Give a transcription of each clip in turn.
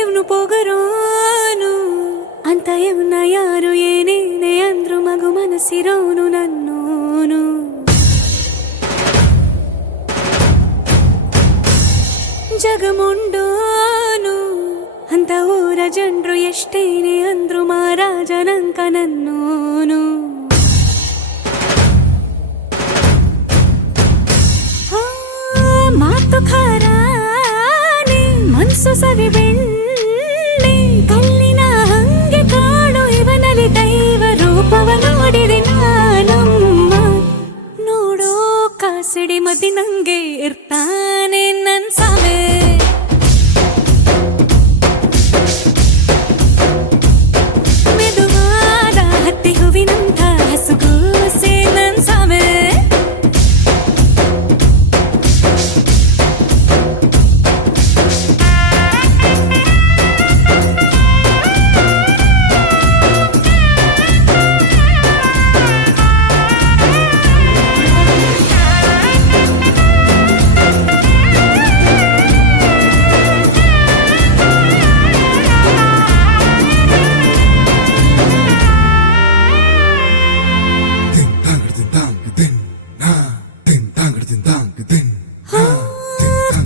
ಇವನು ಪೋಗರೋನು ಅಂತ ಇವನ ಯಾರು ಏನೇನೆ ಅಂದ್ರು ಮಗು ಮನಸ್ಸಿರೋನು ನನ್ನೋನು. ಜಗಮುಂಡೋನು ಅಂತ ಊರ ಜನರು ಎಷ್ಟೇನೆ ಅಂದ್ರು ಮಹಾರಾಜನಂಕ ನನ್ನೋನು. ಮಾತು ಖಾರಾನೆ ಮನ್ಸು ಸವಿ ಬೆಣ್ಣೆ ಕಲ್ಲಿನ ಹಂಗೆ ಕಾಣು ಇವನಲ್ಲಿ ದೈವ ರೂಪವ ನೋಡಿದೆ ನಾನಮ್ಮ. ನೋಡೋ ಕಾಸಡಿ ಮದಿ ನಂಗೆ ಇರ್ತಾನೆ ನನ್ ಸಾಮೆ. ಮೆದುವಾದ ಹತ್ತಿ ಹೂವಿನಂಥ ಹಸುಗೂಸೆ ನನ್ ಸಾಮೆ.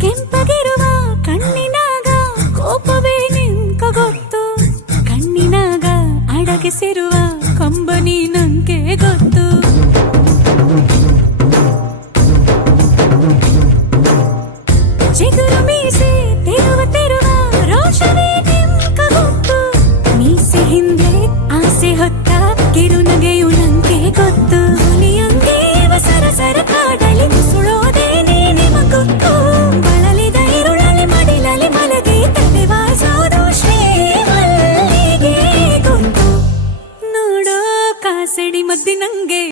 ಕೆಂಪಗಿರುವ ಕಣ್ಣಿನಾಗ ಕೋಪವೇ ನಿಂಕ ಗೊತ್ತು, ಕಣ್ಣಿನಾಗ ಅಡಗಿಸಿರುವ ಕಂಬನಿ ನಂಗೆ ಗೊತ್ತು. ಚಿಗುರು ಮೀಸೆ ತಿರುವ ರೋಷವೇ ನಿಂಕ ಗೊತ್ತು, ಮೀಸೆ ಹಿಂದೆ ಆಸೆ ಹೊತ್ತ ಕಿರುನಗೆಯು ನಂಗೆ ಗೊತ್ತು. ಹುಲಿಯಂಗೆ ಸರಸರ ಕಾಡಲಿ ಸುಳೋದೇ ನಿಮ ಗೊತ್ತು, ಬಳಲಿದ ಇರುಳಲಿ ಮಡಿಲಲಿ ಮಲಗಿ ತಲೆ ವಾಸೋದು ಶ್ರೀಮಲ್ಲಿಗೆ ಗೊತ್ತು. ನೋಡೋ ಕಾಸಡಿ ಮದ್ದಿ ನಂಗೆ